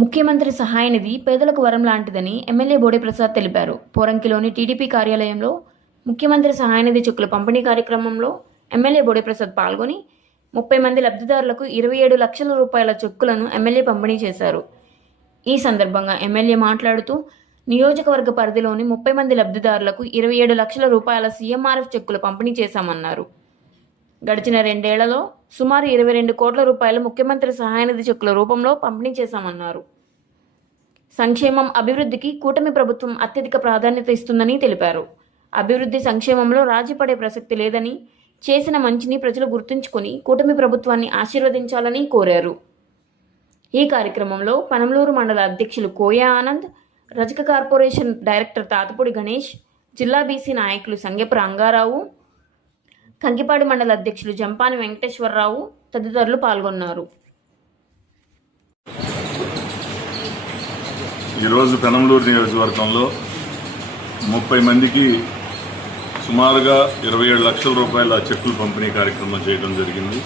ముఖ్యమంత్రి సహాయ నిధి పేదలకు వరం లాంటిదని ఎమ్మెల్యే బోడే ప్రసాద్ తెలిపారు. పోరంకిలోని టీడీపీ కార్యాలయంలో ముఖ్యమంత్రి సహాయ నిధి చెక్కుల పంపిణీ కార్యక్రమంలో ఎమ్మెల్యే బోడే ప్రసాద్ పాల్గొని 30 మంది లబ్ధిదారులకు 27 లక్షల రూపాయల చెక్కులను ఎమ్మెల్యే పంపిణీ చేశారు. ఈ సందర్భంగా ఎమ్మెల్యే మాట్లాడుతూ నియోజకవర్గ పరిధిలోని 30 మంది లబ్ధిదారులకు 27 లక్షల రూపాయల సీఎంఆర్ఎఫ్ చెక్కులు పంపిణీ చేశామన్నారు. గడిచిన 2 ఏళ్లలో సుమారు 22 కోట్ల రూపాయలు ముఖ్యమంత్రి సహాయనిధి చెక్కుల రూపంలో పంపిణీ చేశామన్నారు. సంక్షేమం, అభివృద్ధికి కూటమి ప్రభుత్వం అత్యధిక ప్రాధాన్యత ఇస్తుందని తెలిపారు. అభివృద్ధి, సంక్షేమంలో రాజీ పడే ప్రసక్తి లేదని, చేసిన మంచిని ప్రజలు గుర్తుంచుకొని కూటమి ప్రభుత్వాన్ని ఆశీర్వదించాలని కోరారు. ఈ కార్యక్రమంలో పనమలూరు మండల అధ్యక్షులు కోయా ఆనంద్, రజక కార్పొరేషన్ డైరెక్టర్ తాతపూడి గణేష్, జిల్లా బీసీ నాయకులు సంగెపు రంగారావు, కంకిపాడు మండల అధ్యక్షులు జంపాని వెంకటేశ్వరరావు తదితరులు పాల్గొన్నారు. ఈరోజు పెనమలూరు నియోజకవర్గంలో 30 మందికి సుమారుగా 27 లక్షల రూపాయల చెక్కులు పంపిణీ కార్యక్రమం చేయడం జరిగింది.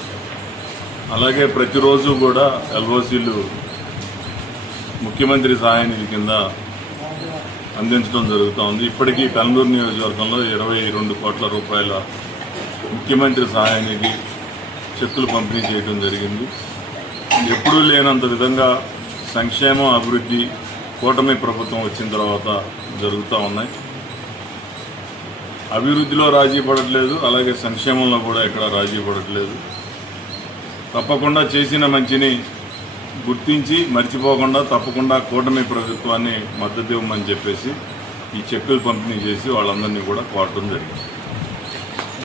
అలాగే ప్రతిరోజు కూడా ఎల్ఓసీలు ముఖ్యమంత్రి సహాయ నిధి కింద అందించడం జరుగుతోంది. ఇప్పటికీ పెనమలూరు నియోజకవర్గంలో 22 కోట్ల రూపాయల ముఖ్యమంత్రి సహాయ నిధి చెక్కులు పంపిణీ చేయడం జరిగింది. ఎప్పుడూ లేనంత విధంగా సంక్షేమం, అభివృద్ధి కూటమి ప్రభుత్వం వచ్చిన తర్వాత జరుగుతూ ఉన్నాయి. అభివృద్ధిలో రాజీ పడట్లేదు, అలాగే సంక్షేమంలో కూడా ఎక్కడ రాజీ పడట్లేదు. తప్పకుండా చేసిన మంచిని గుర్తించి మర్చిపోకుండా తప్పకుండా కూటమి ప్రభుత్వాన్ని మద్దతు ఇవ్వమని చెప్పేసి ఈ చెక్కులు పంపిణీ చేసి వాళ్ళందరినీ కూడా కోరటం జరిగింది.